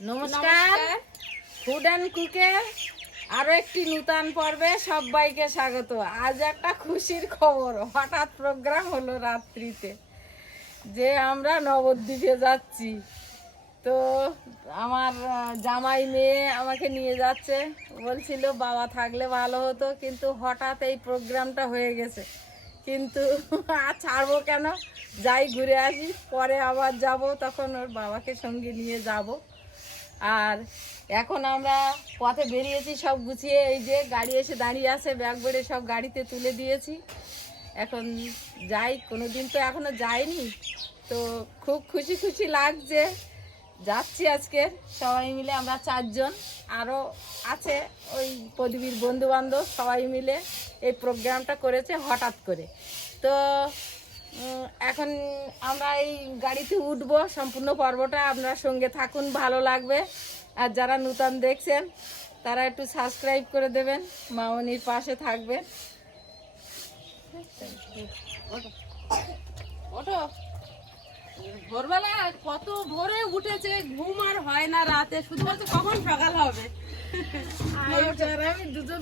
নমস্কার। Food and কুকে আরও একটি নূতন পর্বে সবাইকে স্বাগত। আজ একটা খুশির খবর হঠাৎ প্রোগ্রাম হলো রাত্রিতে যে আমরা নবদ্বীপে যাচ্ছি। তো আমার জামাই মেয়ে আমাকে নিয়ে যাচ্ছে। বলছিল বাবা থাকলে ভালো হতো কিন্তু হঠাৎ এই প্রোগ্রামটা হয়ে গেছে। কিন্তু আর ছাড়বো কেন? যাই ঘুরে আসি পরে আবার যাব তখন ওর বাবাকে সঙ্গে নিয়ে যাব। আর এখন আমরা পথে বেরিয়েছি, সব গুছিয়ে এই যে গাড়ি এসে দাঁড়িয়ে আছে ব্যাগ বেড়ে সব গাড়িতে তুলে দিয়েছি। এখন যাই কোনো দিন তো এখনও যাইনি। তো খুব খুশি খুশি লাগছে। যাচ্ছি আজকে, সবাই মিলে আমরা চারজন। আরও আছে ওই পদবীর বন্ধু বান্ধব সবাই মিলে এই প্রোগ্রামটা করেছে হঠাৎ করে। তো এখন আমরা এই গাড়িতে উঠবো সম্পূর্ণ পর্বটা আপনার সঙ্গে থাকুন ভালো লাগবে। আর যারা নূতন দেখছেন তারা একটু সাবস্ক্রাইব করে দেবেন মামনির পাশে থাকবেন। ওঠো। ভোরবেলা কত ভোরে উঠেছে ঘুম আর হয় না রাতে শুধু কখন সকাল হবে। আর আমি দুজন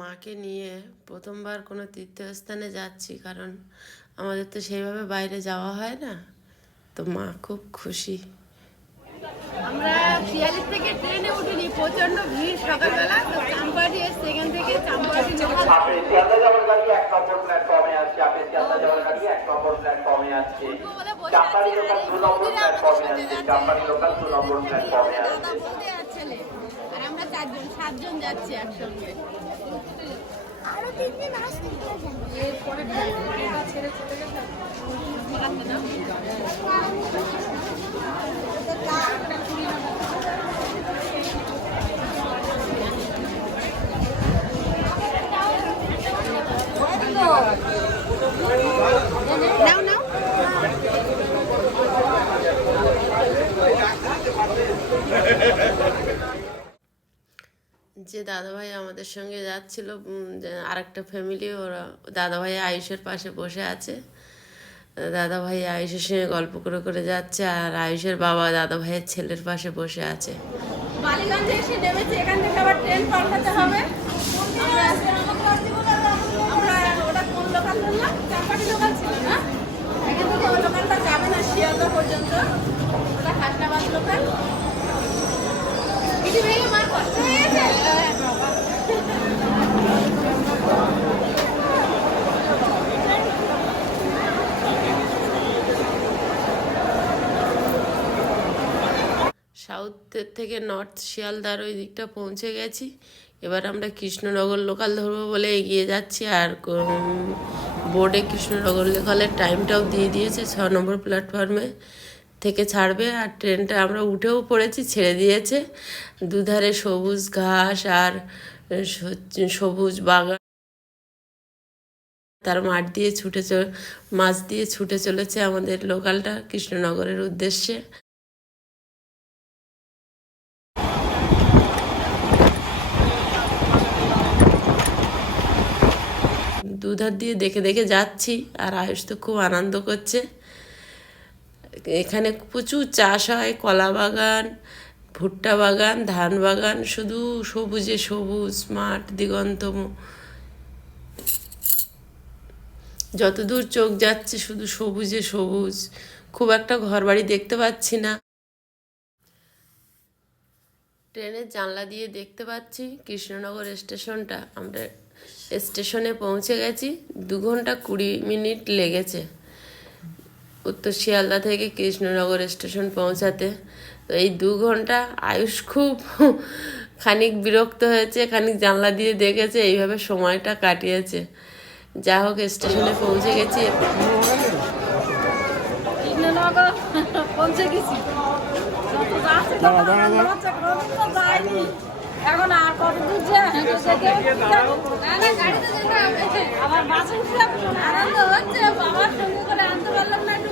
মাকে নিয়ে প্রথমবার কোনো তীর্থস্থানে যাচ্ছি, কারণ আমাদের তো সেইভাবে বাইরে যাওয়া হয় না। তো মা খুব খুশি। আমরা শিয়ালির থেকে ট্রেনে উঠিনি প্রচণ্ড ভিড় সকালবেলা। তো এসছে আপনি শিয়ালদা যাওয়ার এক নম্বর প্ল্যাটফর্মে আসছে, আপনি শিয়ালদা যাওয়ার গাড়ি এক নম্বর প্ল্যাটফর্মে আসছে। চাপাড়ি লোকাল দু নম্বর প্ল্যাটফর্মে আসছে চাপাড়ি লোকাল দু নম্বর প্ল্যাটফর্মে আসছে। আমরা চারজন সাতজন যাচ্ছি একসঙ্গে দাদাভাই আমাদের সঙ্গে যাচ্ছিল আর একটা ফ্যামিলি ওরা দাদাভাই আয়ুষের পাশে বসে আছে। দাদাভাই আয়ুষের সঙ্গে গল্প করে করে যাচ্ছে আর আয়ুষের বাবা দাদাভাইয়ের ছেলের পাশে বসে আছে। পর্যন্ত। ওটা লোকাল কিছু ভেঙে মার কষ্ট হয়ে গেছে সাউথের থেকে নর্থ শিয়ালদার ওই দিকটা পৌঁছে গেছি। এবার আমরা কৃষ্ণনগর লোকাল ধরবো বলে এগিয়ে যাচ্ছি আর বোর্ডে কৃষ্ণনগর লোকালের টাইমটাও দিয়ে দিয়েছে ছ নম্বর প্ল্যাটফর্মে থেকে ছাড়বে আর ট্রেনটা আমরা উঠেও পড়েছি, ছেড়ে দিয়েছে। দুধারে সবুজ ঘাস আর সবুজ বাগান। তার মাঠ দিয়ে ছুটে মাছ দিয়ে ছুটে চলেছে আমাদের লোকালটা কৃষ্ণনগরের উদ্দেশ্যে। দুধার দিয়ে দেখে দেখে যাচ্ছি আর আয়ুষ তো খুব আনন্দ করছে। এখানে প্রচুর চাষ হয়, কলা বাগান, ভুট্টা বাগান, ধান বাগান, শুধু সবুজে সবুজ মাঠ দিগন্ত যতদূর চোখ যাচ্ছে শুধু সবুজে সবুজ, খুব একটা ঘরবাড়ি দেখতে পাচ্ছি না। ট্রেনের জানলা দিয়ে দেখতে পাচ্ছি কৃষ্ণনগর স্টেশনটা। আমরা স্টেশনে পৌঁছে গেছি, দু ঘণ্টা কুড়ি মিনিট লেগেছে। উত্তর শিয়ালদা থেকে কৃষ্ণনগর স্টেশন পৌঁছাতে। তো এই দু ঘণ্টা আয়ুষ খুব খানিক বিরক্ত হয়েছে খানিক জানলা দিয়ে দেখেছে এইভাবে সময়টা কাটিয়েছে। যা হোক স্টেশনে পৌঁছে গেছি। পৌঁছে। এখন আর কত দূর যে আবার বাসে উঠলাম। আনন্দ হচ্ছে বাবার সঙ্গে করে আনতে পারলাম না একটু।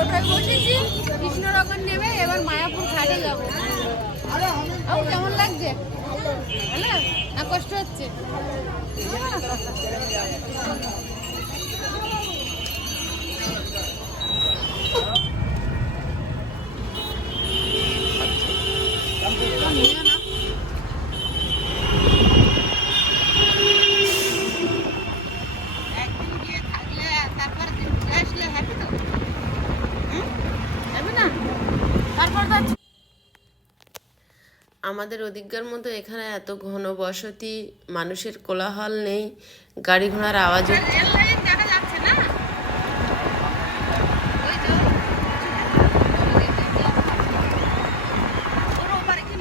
টোটোয় বসেছি? কৃষ্ণনগর নেবে এবার মায়াপুর ঘাটে যাব। কেমন লাগছে? না কষ্ট হচ্ছে একদিন গিয়ে থাকলে তারপর দিন ঘুরে আসলে হ্যাপি তো যাবে না তারপর তো আমাদের অধিকার মতো এখানে এত ঘন বসতি মানুষের কোলাহল নেই গাড়ি ঘোড়ার আওয়াজ লাইন দেখা যাচ্ছে না ওই যে ওর ওপারে কি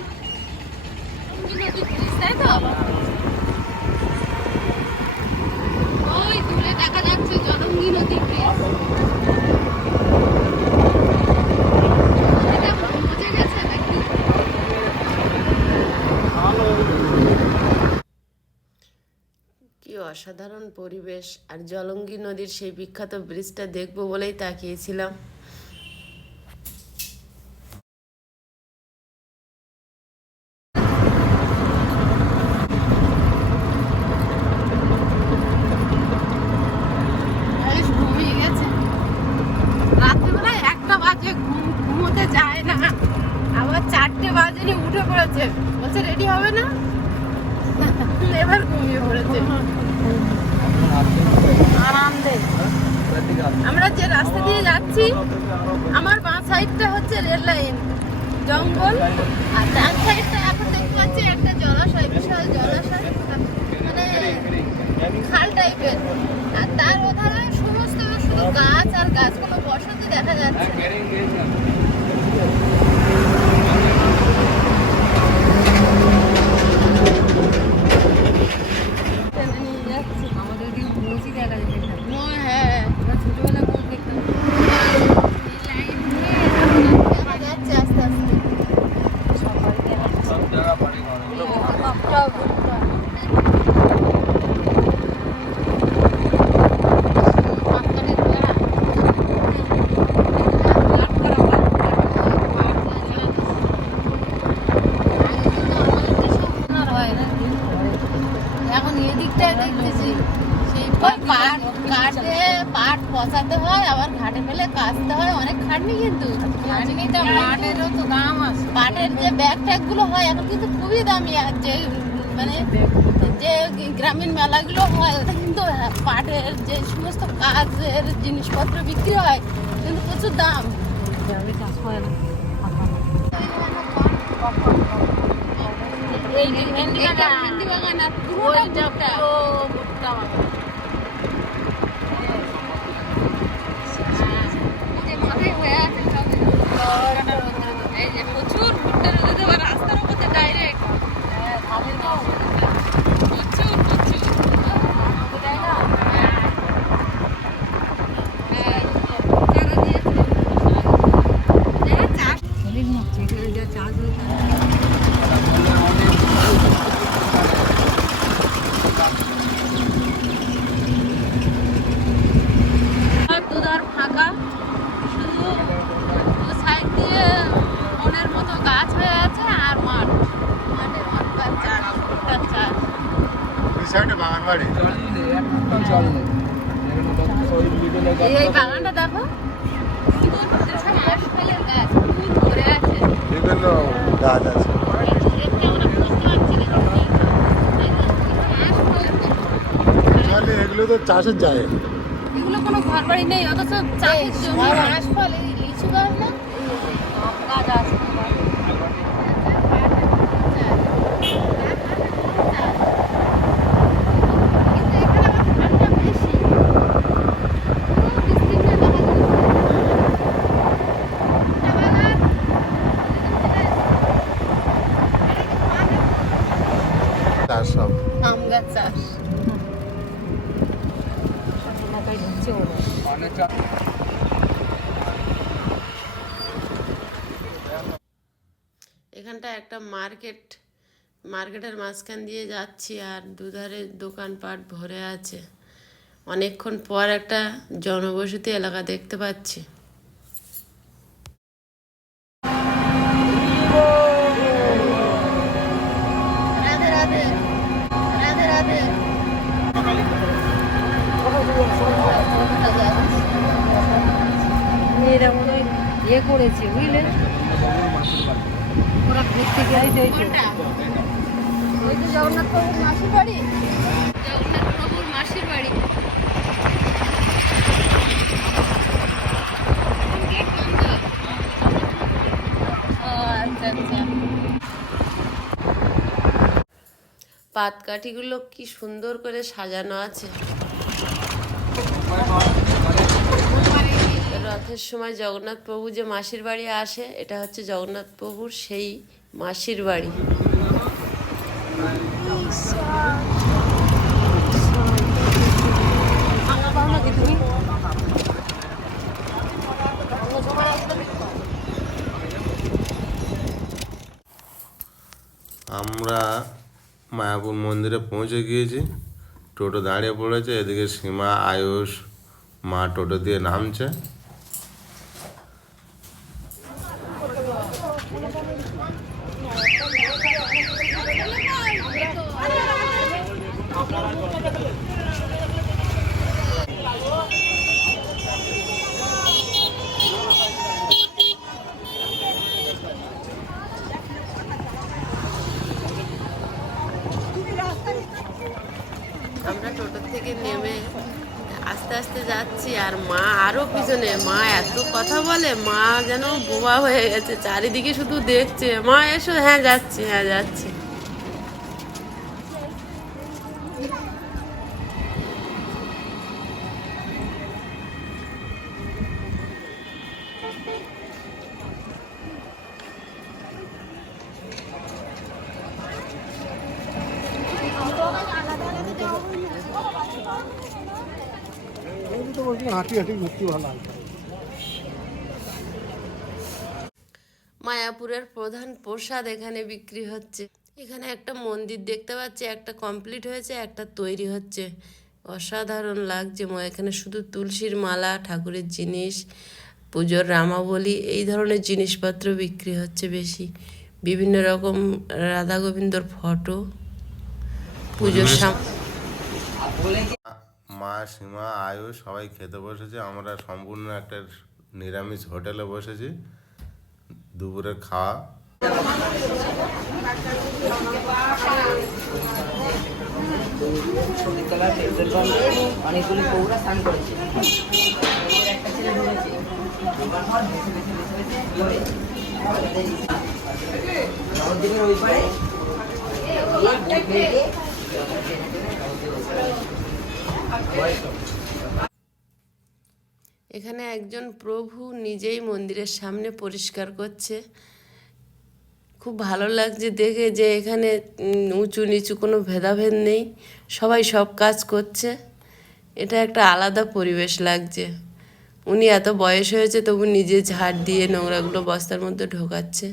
টুঙ্গি নদীর ব্রিজ, তাই তো ওই দূরে দেখা যাচ্ছে জলঙ্গি নদী ব্রিজ এটা বুঝে গেছে নাকি কি অসাধারণ পরিবেশ আর জলঙ্গি নদীর সেই বিখ্যাত ব্রিজটা দেখব বলেই তাকিয়েছিলাম। উঠে পড়েছে। বলছে, রেডি হবে না? এবার ঘুমিয়ে পড়েছে। আমরা যে রাস্তা দিয়ে যাচ্ছি, আমার বাঁ সাইডটা হচ্ছে রেল লাইন, জঙ্গল, আর ডান সাইডটা এখন দেখতে পাচ্ছি একটা জলাশয়, বিশাল জলাশয় মানে খাল টাইপের। আর তার ওধারে সমস্ত শুধু গাছ আর গাছ কোনো বসতি দেখা যাচ্ছে ও, হ্যাঁ দেখা যাচ্ছে আস্তে আস্তে এখন এদিকটায় দেখতেছি সেই পাট কাটে পাট পচাতে হয় আবার ঘাটে ফেলে কাচতে হয় অনেক খাটনি কিন্তু খাটনিটা পাটেরও তো দাম আছে পাটের যে ব্যাগ ট্যাগগুলো হয় এখন কিন্তু খুবই দামি আর যে মানে যে গ্রামীণ মেলাগুলো হয় ওটা কিন্তু পাটের যে সমস্ত কাজের জিনিসপত্র বিক্রি হয় কিন্তু প্রচুর দাম এই ভেন্ডি বাগান আর পুরোটা ভুট্টা যে মাথায় হয়ে আছে সব এই যে প্রচুর ভুট্টা দেওয়া রাস্তার উপরে ডাইরেক্ট প্রচুর প্রচুর তাই না হ্যাঁ চারা দিয়েছে হ্যাঁ চাষ আর দুধার ফাঁকা শুধু দু সাইড দিয়ে মনের মতো গাছ হয়ে আছে আর মাঠ মাঠে মাঠটার চাষ ভুট্টার চাষ এই এই বাগানটা দেখো শুধু সব আশফলের গাছ ফুল ভরে আছে বিভিন্ন গাছ আছে দেখতে আমরা বুঝতে পারছি না যে কি গাছ। তাই না? আশফলের গাছ। তাহলে এগুলো যায় এগুলো কোনো ঘর বাড়ি নেই অথচ চাষের জমি ফল এই লিচু গাছ না গাছ আছে কিন্তু এখানে আবার ঠান্ডা বেশি পুরো বিস্তীর্ণ দেখা যায়। চাষ সব আম গাছ চাষ একটা মার্কেট, মার্কেটের মাঝখান দিয়ে যাচ্ছি আর দুধারে দোকানপাট ভরে আছে। অনেকক্ষণ পর একটা জনবসতি এলাকা দেখতে পাচ্ছি। ইয়ে করেছে, বুঝলে? ওরা ঘুরতে গেছে এই তো। জগন্নাথ প্রভুর মাসির বাড়ি? জগন্নাথ প্রভুর মাসির বাড়ি। ও পাতকাঠিগুলো কি সুন্দর করে সাজানো আছে। রথের সময় জগন্নাথ প্রভু যে মাসির বাড়ি আসে, এটা হচ্ছে জগন্নাথ প্রভুর সেই মাসির বাড়ি। আমরা মায়াপুর মন্দিরে পৌঁছে গিয়েছি। টোটো দাঁড়িয়ে পড়েছে, এদিকে সীমা, আয়ুষ, মা টোটো দিয়ে নামছে আমরা টোটো থেকে নেমে আস্তে আস্তে যাচ্ছি আর মা আরও পিছনে, মা এত কথা বলে, মা যেন বোবা হয়ে গেছে, চারিদিকে শুধু দেখছে, মা এসো হ্যাঁ যাচ্ছি হ্যাঁ যাচ্ছি। মায়াপুরের প্রধান প্রসাদ এখানে বিক্রি হচ্ছে। এখানে একটা মন্দির দেখতে পাচ্ছি, একটা কমপ্লিট হয়েছে, একটা তৈরি হচ্ছে। অসাধারণ লাগছে এখানে শুধু তুলসীর মালা, ঠাকুরের জিনিস, পুজোর রামাবলী, এই ধরনের জিনিসপত্র বিক্রি হচ্ছে বেশি। বিভিন্ন রকম রাধা গোবিন্দর ফটো পুজোর সাম মা, সীমা, আয়ু সবাই খেতে বসেছে। আমরা সম্পূর্ণ একটা নিরামিষ হোটেলে বসেছি। দুপুরে খাওয়া। অনেকগুলি পৌরা স্নান করেছে এখানে একজন প্রভু নিজেই মন্দিরের সামনে পরিষ্কার করছে। খুব ভালো লাগছে দেখে যে এখানে উঁচু নিচু কোনো ভেদাভেদ নেই। সবাই সব কাজ করছে। এটা একটা আলাদা পরিবেশ লাগছে। উনি এত বয়স হয়েছে, তবু নিজে ঝাড় দিয়ে নোংরাগুলো বস্তার মধ্যে ঢোকাচ্ছে।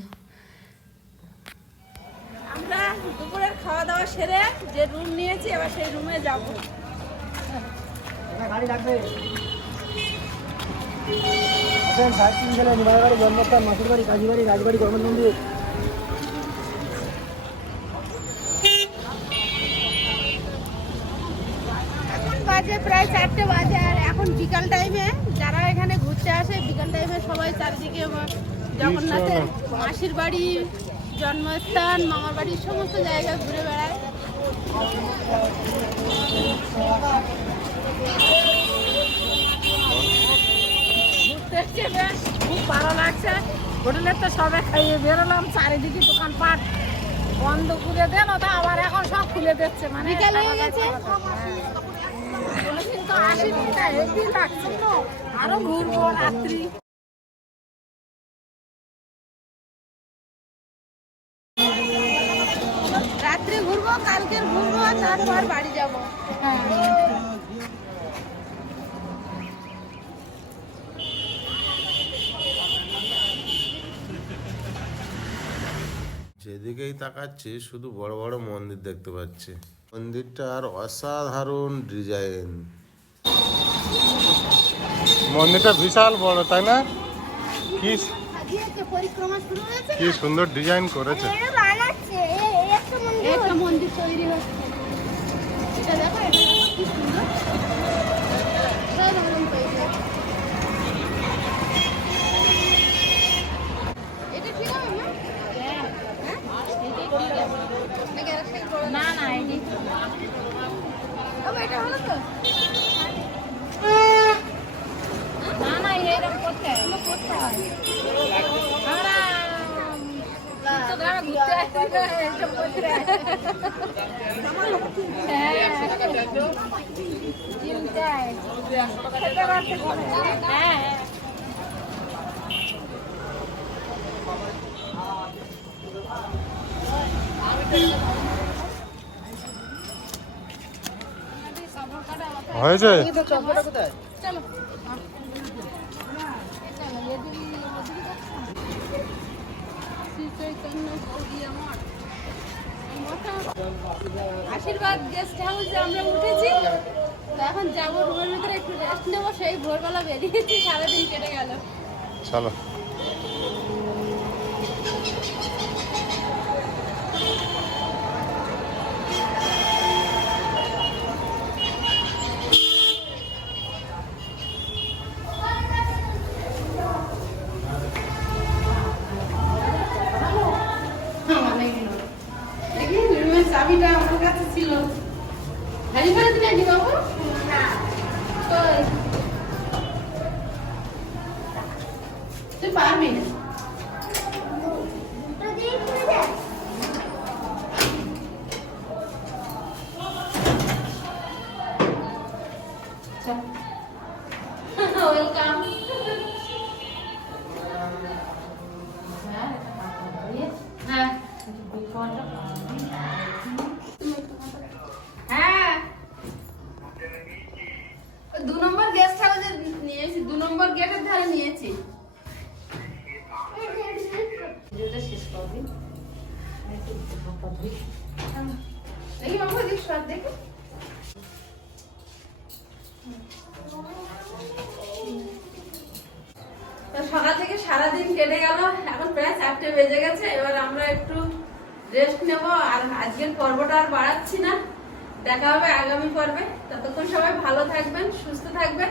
আমরা দুপুরের খাওয়া দাওয়া সেরে যে রুম নিয়েছি, এবার সেই রুমে যাব। গাড়ি লাগবে এখন বাজে প্রায় চারটে বাজে, আর এখন বিকাল টাইমে যারা এখানে ঘুরতে আসে, বিকাল টাইমে সবাই চারিদিকে জগন্নাথের মাসির বাড়ি, জন্মস্থান, মামার বাড়ি, সমস্ত জায়গায় ঘুরে বেড়ায়। ঘুরতে বেশ খুব ভালো লাগছে। হোটেলের তো সবে খাইয়ে বেরোলাম চারিদিকে দোকানপাট বন্ধ করে দেন ওটা আবার এখন সব খুলে দিচ্ছে। মানে বিকাল হয়ে গেছে। কিন্তু আশি দিনটা হেভি লাগছে আরও ঘুরবো রাত্রি। রাত্রে ঘুরবো কালকে ঘুরবো তারপর বাড়ি যাব। যেদিন যেদিকেই তাকাচ্ছি শুধু বড় বড় মন্দির দেখতে পাচ্ছি। মন্দিরটার অসাধারণ ডিজাইন। মন্দিরটা বিশাল বড় তাই না? কি আজকে পরিক্রমা শুরু হয়েছে কি সুন্দর ডিজাইন করেছে। মন্দির। মন্দির তৈরি হচ্ছে। এটা দেখো এটা দেখো কি সুন্দর দারুণ তৈরি হচ্ছে। এটা ঠিক হবে মা হ্যাঁ নাকি আরেকটা বড়? না না এটা ভালো তো। না না এইরকম করতে হয়। করতে হয়। আমরা তো গ্রামে ঘুরতে আসছি তো করতে হয়। হ্যাঁ। চিন্তায় খেতে পারতে হ্যাঁ হ্যাঁ হয়েছে? আশীর্বাদ গেস্ট হাউসে আমরা উঠেছি। এখন যাব রুমের ভিতরে একটু রেস্ট নেব সেই ভোরবেলা বেরিয়েছি সারাদিন কেটে গেল। চলো। হারি ফেলে দিলে নি বাবু কই? গেটের নিয়েছি। শেষ করবি। দেখি বাবা দেখি সব দেখি। সকাল থেকে সারাদিন কেটে গেল। এখন প্রায় চারটে বেজে গেছে। এবার আমরা একটু রেস্ট নেব। আর আজকের পর্বটা আর বাড়াচ্ছি না। দেখা হবে আগামী পর্বে। ততক্ষণ সবাই ভালো থাকবেন সুস্থ থাকবেন।